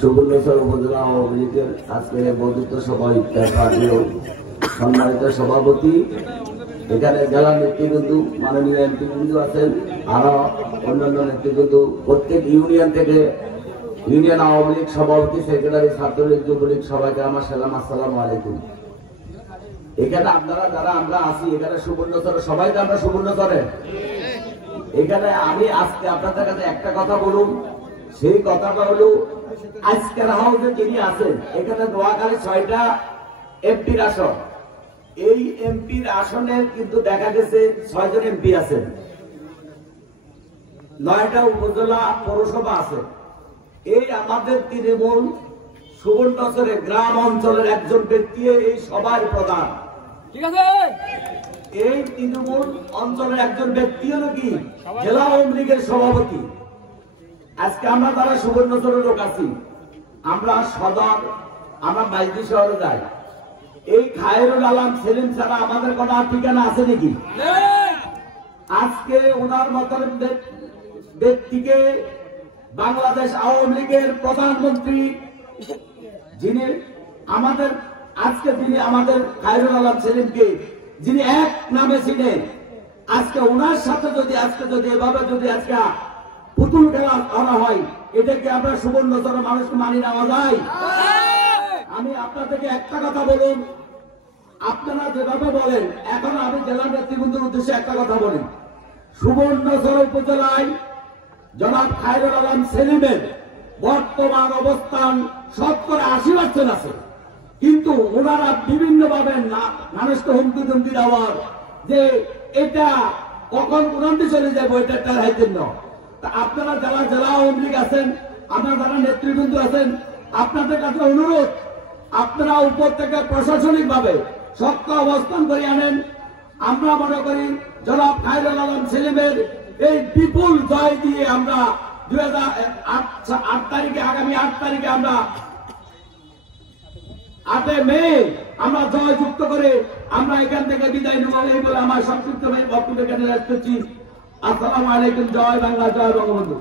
সুবর্ণচর উপজেলা আওয়ামী লীগের আজকের বন্ধুত্ব সভা ইফতার পার্টির সম্মানিত সভাপতি, এখানে জেলা নেতৃবৃন্দ, মাননীয় এমপি বৃন্দ আছেন, আরো অন্যান্য নেতৃবৃন্দ, প্রত্যেক ইউনিয়ন থেকে ইউনিয়ন আওয়ামী লীগ সভাপতি, সেক্রেটারি, ছাত্রলীগ, যুবলীগ, সবাইকে আমার সালাম, আসসালামু আলাইকুম। এখানে আপনারা যারা আমরা আছি, এখানে সুবর্ণচরে সবাই তো আমরা সুবর্ণচরে, এখানে আমি আজকে আপনাদের কাছে একটা কথা বলুন। সেই কথাটা হলো, আজকের হাউসে যিনি আছেন, এখানে নোয়াখালী 6টা এমপির আসন। এই এমপির আসনে কিন্তু দেখা গেছে 6 জন এমপি আছেন, 9টা উপজেলা পৌরসভা আছে। এই আমাদের তৃণমূল সুবর্ণচরের গ্রাম অঞ্চলের একজন ব্যক্তি এই সভার প্রধান, ঠিক আছে। এই তৃণমূল অঞ্চলের একজন ব্যক্তি হলো কি জেলা আওয়ামী লীগের সভাপতি। আজকে আমরা যারা সুবর্ণচরের লোক আছি, আমরা সদর, আমরা বাইজি শহরে যাই, এই খায়রুল আলম সেলিম ছাড়া আমাদের কোনো ঠিকানা আছে নাকি? আজকে ওনার মতন ব্যক্তিকে বাংলাদেশ আওয়ামী লীগের প্রধানমন্ত্রী, যিনি আমাদের আজকে তিনি আমাদের খায়রুল আলম সেলিমকে যিনি এক নামে ছিলেন, আজকে ওনার সাথে যদি এভাবে আজকে পুতুল খেলা করা হয়, এটাকে আমরা সুবর্ণচরের মানুষকে মানি নেওয়া যায়? আমি আপনাদেরকে একটা কথা বলুন, আপনারা যেভাবে বলেন, এখন আমি জেলা নেতৃবৃন্দের উদ্দেশ্যে একটা কথা বলি। সুবর্ণচর উপজেলায় জনাব খায়রুল আলম সেলিমের বর্তমান অবস্থান 80% আছে, কিন্তু ওনারা বিভিন্ন ভাবে মানুষকে হুমকি ধুমকি দেওয়ার যে এটা কখন উন্নতি চলে যাবো, এটা একটা হাইতেন না। আপনারা যারা জেলা আওয়ামী লীগ আছেন, আপনারা যারা নেতৃবৃন্দ আছেন, আপনাদের কাছে অনুরোধ, আপনারা উপর থেকে প্রশাসনিক ভাবে শক্ত অবস্থান করে আনেন। আমরা মনে করি জনাব খায়রুল আলম সেলিমের এই বিপুল জয় দিয়ে আমরা 2008 তারিখে, আগামী 8 তারিখে আমরা 8 মে আমরা জয় যুক্ত করে আমরা এখান থেকে বিদায় নেব, এই বলে আমার সংক্ষিপ্ত বক্তব্য এখানে শেষ করছি। আসসালামু আলাইকুম। জয় বাংলা, জয় বঙ্গবন্ধু।